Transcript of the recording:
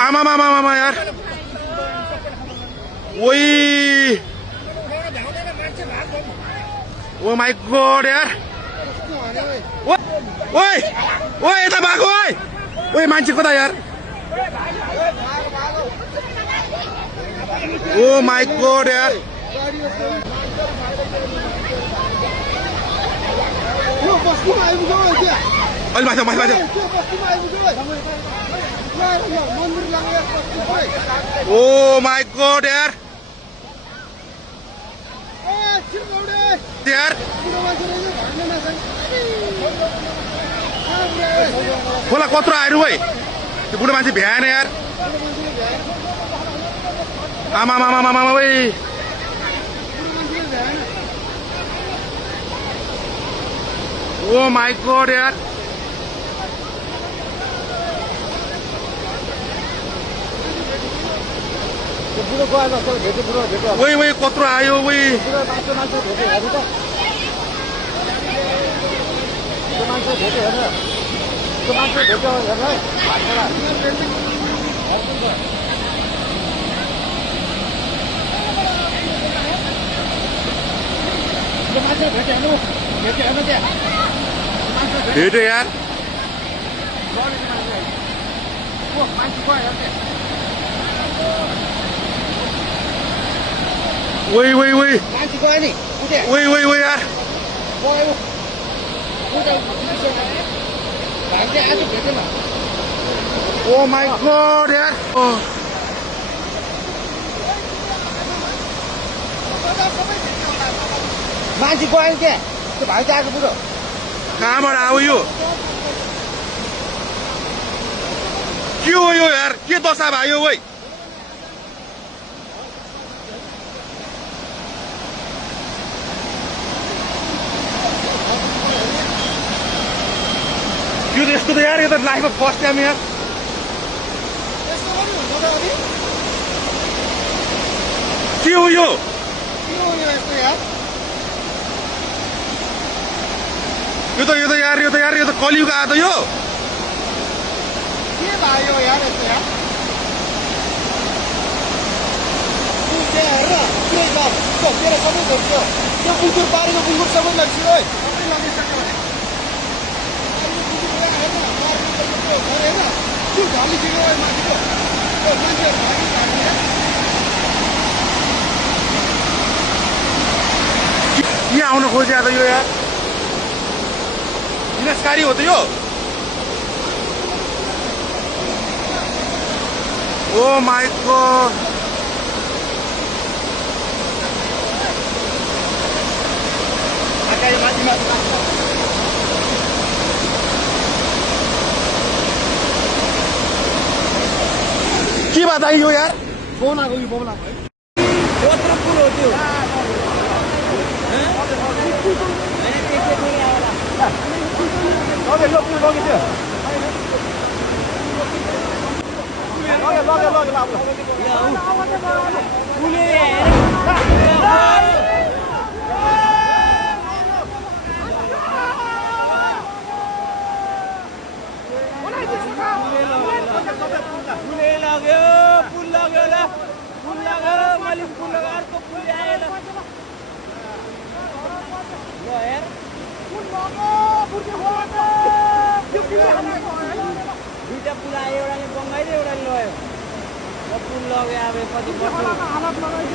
आमा मामा मामा यार ओइ ओ माई गॉड यार ओइ ओइ यता भागो ओइ ओइ मान्छे कता यार ओ माई गॉड यार अहिले माथि माथि ओ माई गॉड यार यार खोला कत्रो आयो भाइ त्यो बुढो मान्छे भ्याएन यार आमा मामा मामा भाइ ओ माई गॉड यार वही वही कत्रो आयो वही भेट्यो यार वही वही वही वही वही वही यार ओ माई गॉड यार मान्छे गयो क्या त्यो भाइ त आएको बुढो कहाँबाट आयो यो के हो यो यार के दशा भयो वै यो त यस्तो त यार यो त लाइफमा फर्स्ट टाइम यार के हो यो यो त यार यो त कलियुग आयो त यो के भयो यार यस्तो यार हेर के गर्छ तेरो सबै गर्छ त्यो बुकुर पारेको बुकुर सबै लाग्छ ओइ के आउन खोज्या त यो यार विनाशकारी हो त यो ओ माई गॉड के बात आयो यार बोला गयो बोला कत्रो कुरो हो त्यो दुईटा पुल आयो एउटाले बङ्गाइदियो एउटाले लयो पुल लग्यो अब कति वर्ष